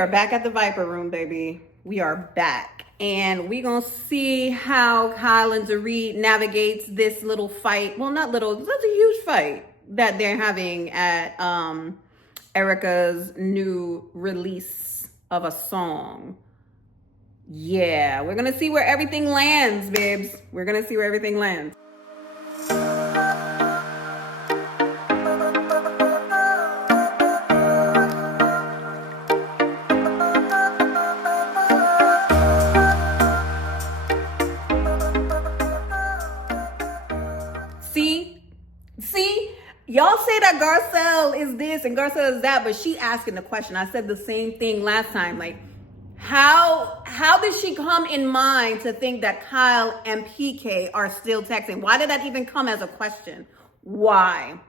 We are back at the Viper Room, baby. We are back. And we're going to see how Kyle and Dorit navigates this little fight. Well, not little. That's a huge fight that they're having at Erika's new release of a song. Yeah, we're going to see where everything lands, babes. We're going to see where everything lands. See, y'all say that Garcelle is this and Garcelle is that, but she asking the question. I said the same thing last time. Like, how did she come in mind to think that Kyle and PK are still texting? Why did that even come as a question? Why?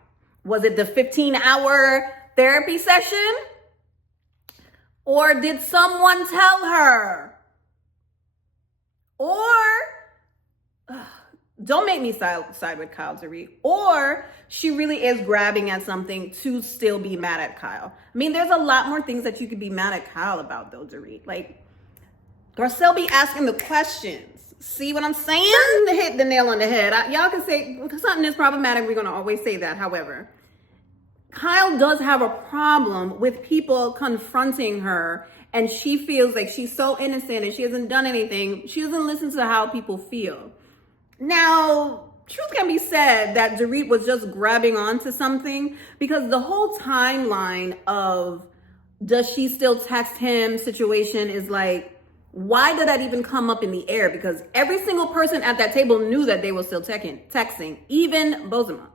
Was it the 15-hour therapy session? Or did someone tell her? Or... don't make me side with Kyle, Dorit. Or she really is grabbing at something to still be mad at Kyle. I mean, there's a lot more things that you could be mad at Kyle about, though, Dorit. Like, Garcelle be asking the questions. See what I'm saying? To hit the nail on the head. Y'all can say, because something is problematic, we're going to always say that. However, Kyle does have a problem with people confronting her, and she feels like she's so innocent and she hasn't done anything. She doesn't listen to how people feel. Now, truth can be said that Dorit was just grabbing onto something, because the whole timeline of does she still text him situation is like, why did that even come up in the air? Because every single person at that table knew that they were still texting, even Bozema.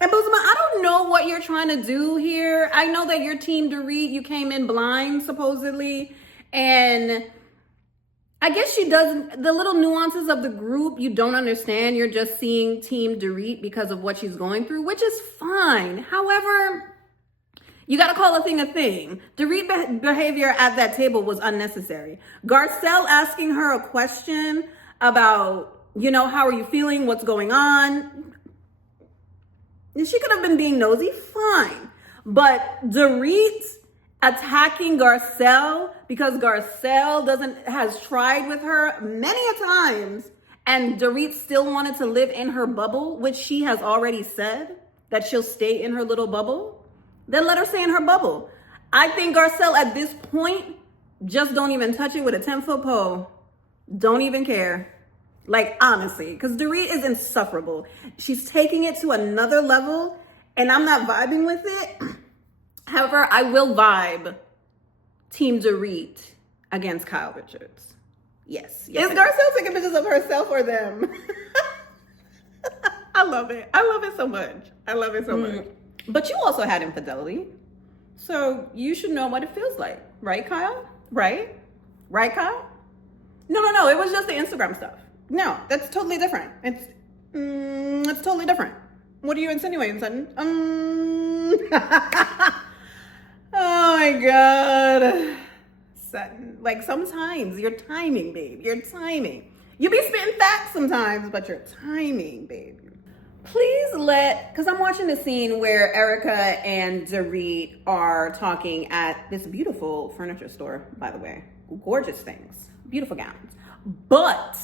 And Bozema, I don't know what you're trying to do here. I know that you're Team Dorit. You came in blind, supposedly, and... I guess she doesn't, the little nuances of the group you don't understand. You're just seeing Team Dorit because of what she's going through, which is fine. However, you got to call a thing a thing. Dorit behavior at that table was unnecessary. Garcelle asking her a question about, how are you feeling? What's going on? She could have been being nosy, fine. But Dorit attacking Garcelle because Garcelle has tried with her many a times, and Dorit still wanted to live in her bubble, which she has already said that she'll stay in her little bubble, then let her stay in her bubble. I think Garcelle at this point, just don't even touch it with a 10-foot pole. Don't even care. Like, honestly, because Dorit is insufferable. She's taking it to another level, and I'm not vibing with it. However, I will vibe Team Dorit against Kyle Richards. Yes. Is Garcelle taking pictures of herself or them? I love it. I love it so much. Much. But you also had infidelity. So you should know what it feels like. Right, Kyle? Right? Right, Kyle? No. It was just the Instagram stuff. No, that's totally different. It's totally different. What are you insinuating, Sutton? Oh my God. Sutton. Like, sometimes your timing, babe. Your timing. You be spitting facts sometimes, but your timing, babe. Please because I'm watching the scene where Erika and Dorit are talking at this beautiful furniture store, by the way. Gorgeous things. Beautiful gowns. But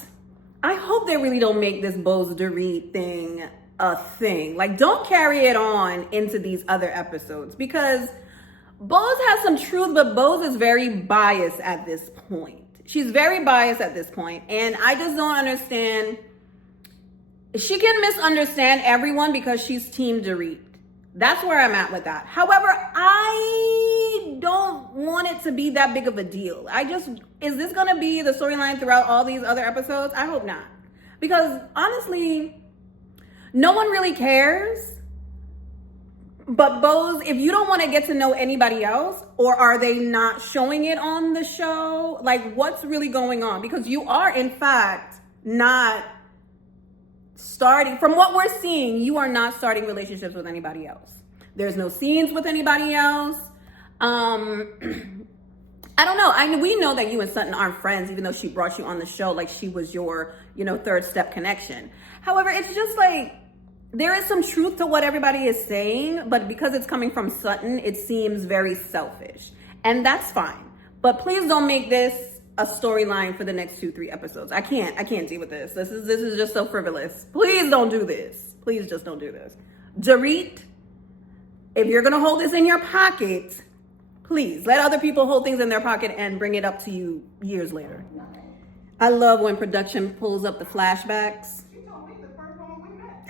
I hope they really don't make this Boz Dorit thing a thing. Like, don't carry it on into these other episodes, because Boz has some truth, but Boz is very biased at this point. She's very biased at this point, and I just don't understand. She can misunderstand everyone because she's Team Dorit. That's where I'm at with that. However, I don't want it to be that big of a deal. Is this going to be the storyline throughout all these other episodes? I hope not. Because honestly, no one really cares. But Boz, if you don't want to get to know anybody else, or are they not showing it on the show? Like, what's really going on? Because you are, in fact, not starting, from what we're seeing, you are not starting relationships with anybody else. There's no scenes with anybody else. I don't know. We know that you and Sutton aren't friends, even though she brought you on the show like she was your, third step connection. However, it's just like, there is some truth to what everybody is saying, but because it's coming from Sutton, it seems very selfish. And that's fine. But please don't make this a storyline for the next 2-3 episodes. I can't deal with this. This is just so frivolous. Please don't do this. Please just don't do this. Dorit, if you're gonna hold this in your pocket, please let other people hold things in their pocket and bring it up to you years later. I love when production pulls up the flashbacks.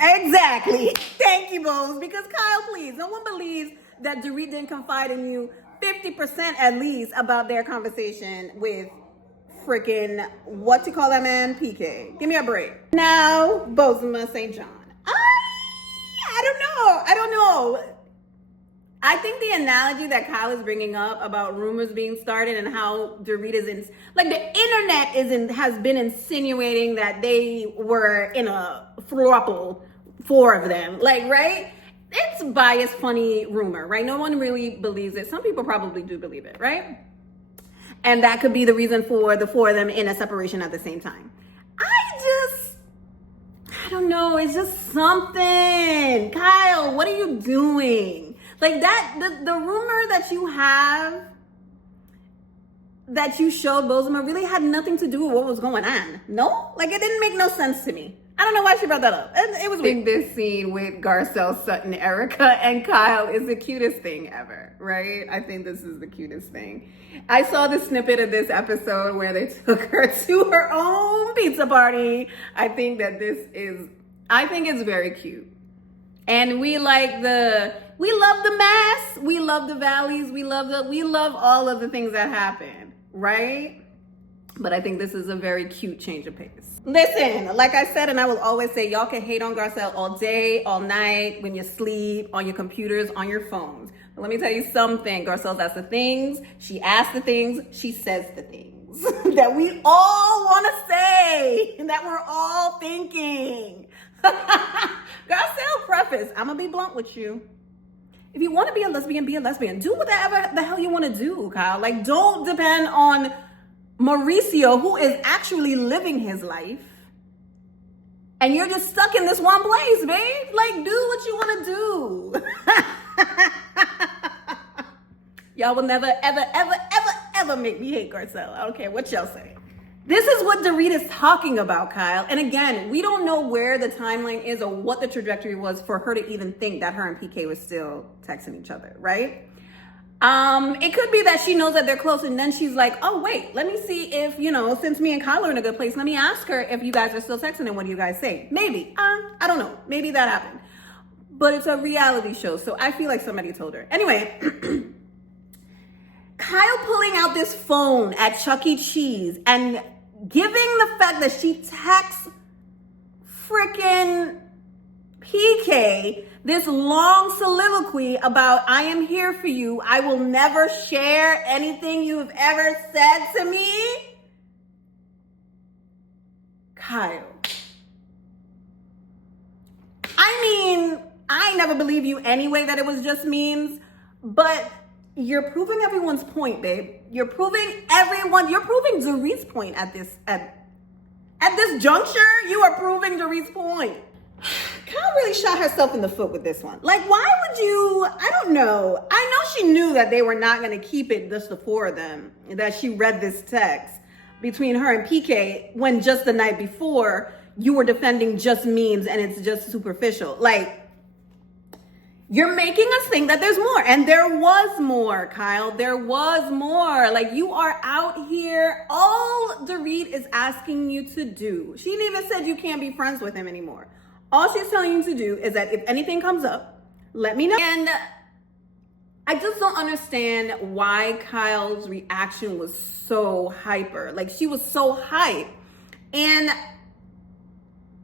Exactly. Thank you, Bose. Because Kyle, please, no one believes that Dorit didn't confide in you 50% at least about their conversation with freaking, what you call that man? PK. Give me a break. Now, Bozema St. John. I don't know. I think the analogy that Kyle is bringing up about rumors being started and how Dorit is like the internet has been insinuating that they were in a throuple, 4 of them, like, right? It's biased, funny rumor, right? No one really believes it. Some people probably do believe it, right? And that could be the reason for the 4 of them in a separation at the same time. I don't know. It's just something. Kyle, what are you doing? Like that, the rumor that you have that you showed Bozema really had nothing to do with what was going on. No? Like it didn't make no sense to me. I don't know why she brought that up. It was weird. This scene with Garcelle Sutton, Erika, and Kyle is the cutest thing ever, right? I think this is the cutest thing. I saw the snippet of this episode where they took her to her own pizza party. I think it's very cute. And we love the mess, we love the valleys, we love all of the things that happen, right? But I think this is a very cute change of pace. Listen, like I said, and I will always say, y'all can hate on Garcelle all day, all night, when you sleep, on your computers, on your phones. But let me tell you something. Garcelle does the things, she asks the things, she says the things that we all want to say and that we're all thinking. Garcelle preface, I'm going to be blunt with you. If you want to be a lesbian, be a lesbian. Do whatever the hell you want to do, Kyle. Like, don't depend on Mauricio, who is actually living his life, and you're just stuck in this one place, babe. Like, do what you want to do. Y'all will never, ever, ever, ever, ever make me hate Garcelle. I don't care what y'all say. This is what Dorit is talking about, Kyle. And again, we don't know where the timeline is or what the trajectory was for her to even think that her and PK was still texting each other, right? It could be that she knows that they're close and then she's like, oh, wait, let me see if, since me and Kyle are in a good place, let me ask her if you guys are still texting and what do you guys say? Maybe. I don't know. Maybe that happened. But it's a reality show, so I feel like somebody told her. Anyway, Kyle pulling out this phone at Chuck E. Cheese and giving the fact that she texts freaking PK this long soliloquy about, I am here for you. I will never share anything you've ever said to me. Kyle. I mean, I never believe you anyway that it was just memes, but you're proving everyone's point, babe. You're proving Dorit's point at this juncture. You are proving Dorit's point. Kyle really shot herself in the foot with this one. Like, why would you? I don't know. I know she knew that they were not going to keep it just the 4 of them, that she read this text between her and PK when just the night before you were defending just memes and it's just superficial. Like, you're making us think that there's more. And there was more, Kyle. There was more. Like, you are out here. All Dorit is asking you to do. She even said you can't be friends with him anymore. All she's telling you to do is that if anything comes up, let me know. And I just don't understand why Kyle's reaction was so hyper. Like, she was so hype. And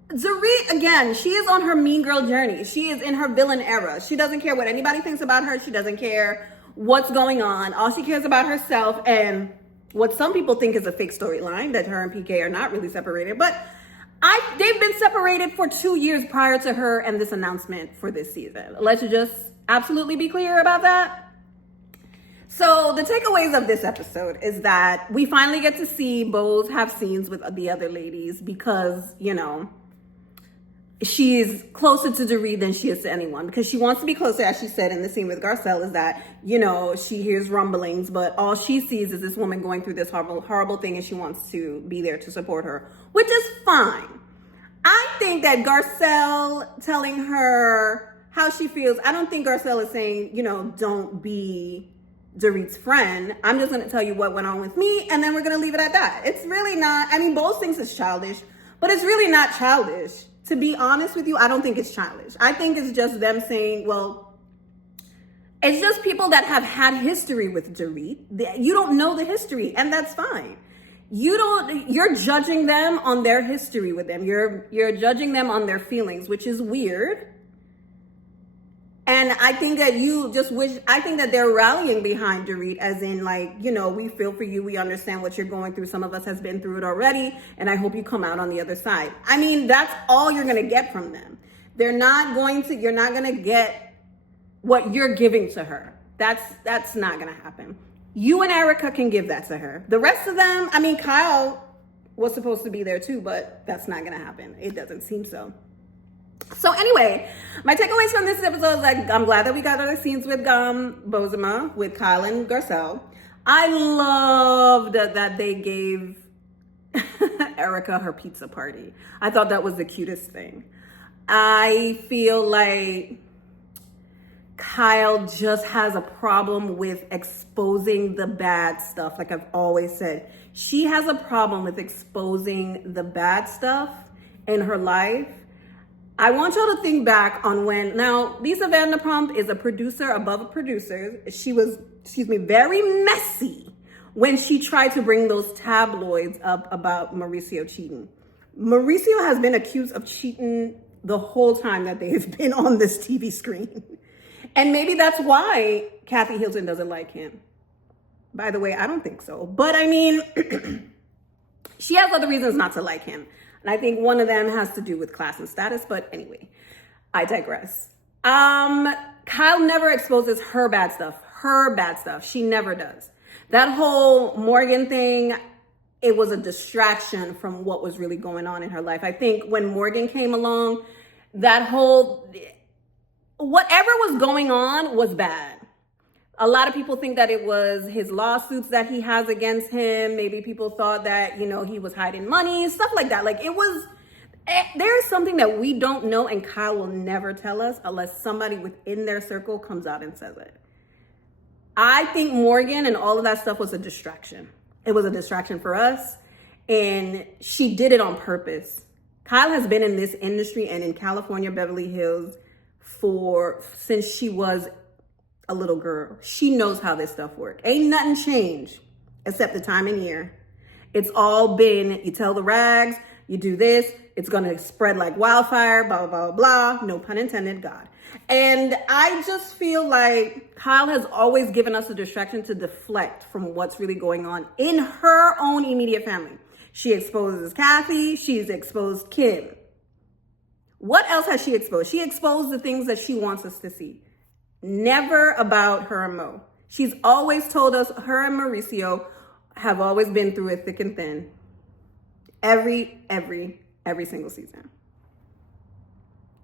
Dorit, again, she is on her mean girl journey. She is in her villain era. She doesn't care what anybody thinks about her. She doesn't care what's going on. All she cares about herself and what some people think is a fake storyline, that her and PK are not really separated. But they've been separated for 2 years prior to her and this announcement for this season. Let's just absolutely be clear about that. So the takeaways of this episode is that we finally get to see Bose have scenes with the other ladies because, she's closer to Dorit than she is to anyone, because she wants to be closer, as she said in the scene with Garcelle, is that, you know, she hears rumblings, but all she sees is this woman going through this horrible, horrible thing, and she wants to be there to support her, which is fine. I think that Garcelle telling her how she feels, I don't think Garcelle is saying, you know, don't be Dorit's friend. I'm just going to tell you what went on with me, and then we're going to leave it at that. It's really not, I mean, both things is childish, but it's really not childish. To be honest with you, I don't think it's childish. I think it's just them saying, well, it's just people that have had history with Dorit. You don't know the history, and that's fine. You're judging them on their history with them. You're judging them on their feelings, which is weird. And I think that I think that they're rallying behind Dorit, as in, like, you know, we feel for you. We understand what you're going through. Some of us has been through it already. And I hope you come out on the other side. I mean, that's all you're going to get from them. You're not going to get what you're giving to her. That's not going to happen. You and Erika can give that to her. The rest of them, I mean, Kyle was supposed to be there too, but that's not going to happen. It doesn't seem so. So anyway, my takeaways from this episode is, like, I'm glad that we got other scenes with Bozema, with Kyle and Garcelle. I loved that they gave Erika her pizza party. I thought that was the cutest thing. I feel like Kyle just has a problem with exposing the bad stuff. Like I've always said, she has a problem with exposing the bad stuff in her life. I want y'all to think back on when, now, Lisa Vanderpump is a producer above a producer. She was, very messy when she tried to bring those tabloids up about Mauricio cheating. Mauricio has been accused of cheating the whole time that they've been on this TV screen. And maybe that's why Kathy Hilton doesn't like him. By the way, I don't think so. But I mean, she has other reasons not to like him. And I think one of them has to do with class and status. But anyway, I digress. Kyle never exposes her bad stuff. She never does. That whole Morgan thing, it was a distraction from what was really going on in her life. I think when Morgan came along, whatever was going on was bad. A lot of people think that it was his lawsuits that he has against him. Maybe people thought that, you know, he was hiding money, stuff like that. Like, there's something that we don't know, and Kyle will never tell us unless somebody within their circle comes out and says it. I think Morgan and all of that stuff was a distraction. It was a distraction for us, and she did it on purpose. Kyle has been in this industry and in California, Beverly Hills, since she was a little girl. She knows how this stuff works. Ain't nothing changed except the time and year. It's all been, you tell the rags, you do this, it's gonna spread like wildfire, blah, blah, blah, blah, no pun intended, God. And I just feel like Kyle has always given us a distraction to deflect from what's really going on in her own immediate family. She exposes Kathy, she's exposed Kim. What else has she exposed? She exposed the things that she wants us to see. Never about her and Mo. She's always told us her and Mauricio have always been through it thick and thin. Every single season.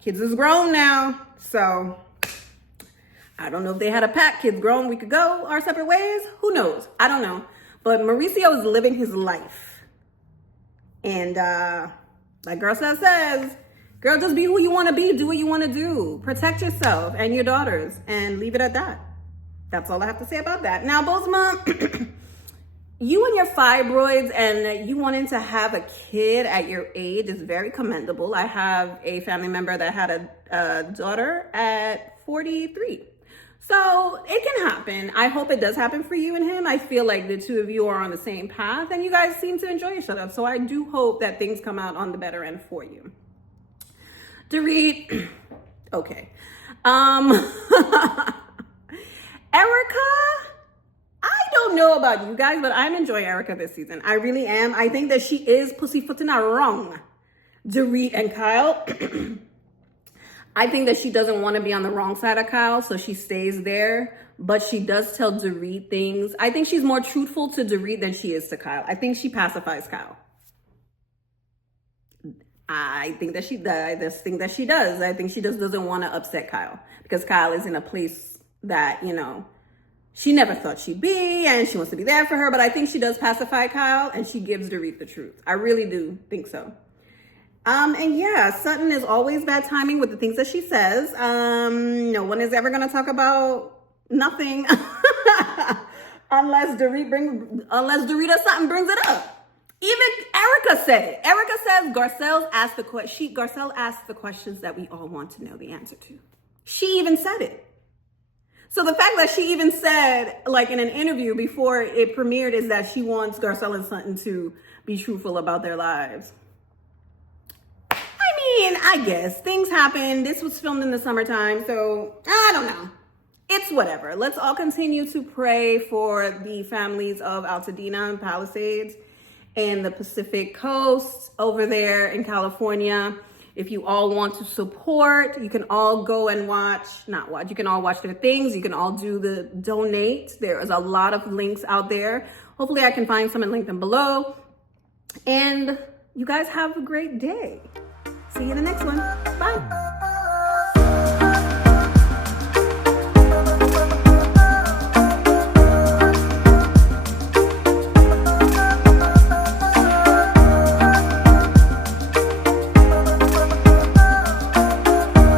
Kids is grown now, so I don't know if they had a pact. Kids grown, we could go our separate ways. Who knows? I don't know. But Mauricio is living his life. And like Garcelle says, girl, just be who you want to be. Do what you want to do. Protect yourself and your daughters and leave it at that. That's all I have to say about that. Now, Bozema, you and your fibroids and you wanting to have a kid at your age is very commendable. I have a family member that had a daughter at 43. So it can happen. I hope it does happen for you and him. I feel like the two of you are on the same path and you guys seem to enjoy each other. So I do hope that things come out on the better end for you. Dorit, okay. Erika, I don't know about you guys, but I'm enjoying Erika this season. I really am. I think that she is pussyfooting wrong. Dorit and Kyle. I think that she doesn't want to be on the wrong side of Kyle, so she stays there. But she does tell Dorit things. I think she's more truthful to Dorit than she is to Kyle. I think she pacifies Kyle. I think that she does. I just think that she does. I think she just doesn't want to upset Kyle because Kyle is in a place that, you know, she never thought she'd be, and she wants to be there for her. But I think she does pacify Kyle, and she gives Dorit the truth. I really do think so. And yeah, Sutton is always bad timing with the things that she says. No one is ever going to talk about nothing unless Dorita Sutton brings it up. Even Erika said it. Erika says Garcelle asked the questions that we all want to know the answer to. She even said it. So the fact that she even said, like in an interview before it premiered, is that she wants Garcelle and Sutton to be truthful about their lives. I mean, I guess things happen. This was filmed in the summertime, so I don't know. It's whatever. Let's all continue to pray for the families of Altadena and Palisades and the Pacific Coast over there in California. If you all want to support, you can all go and you can all watch their things. You can all do the donate. There is a lot of links out there. Hopefully I can find some and link them below. And you guys have a great day. See you in the next one. Bye.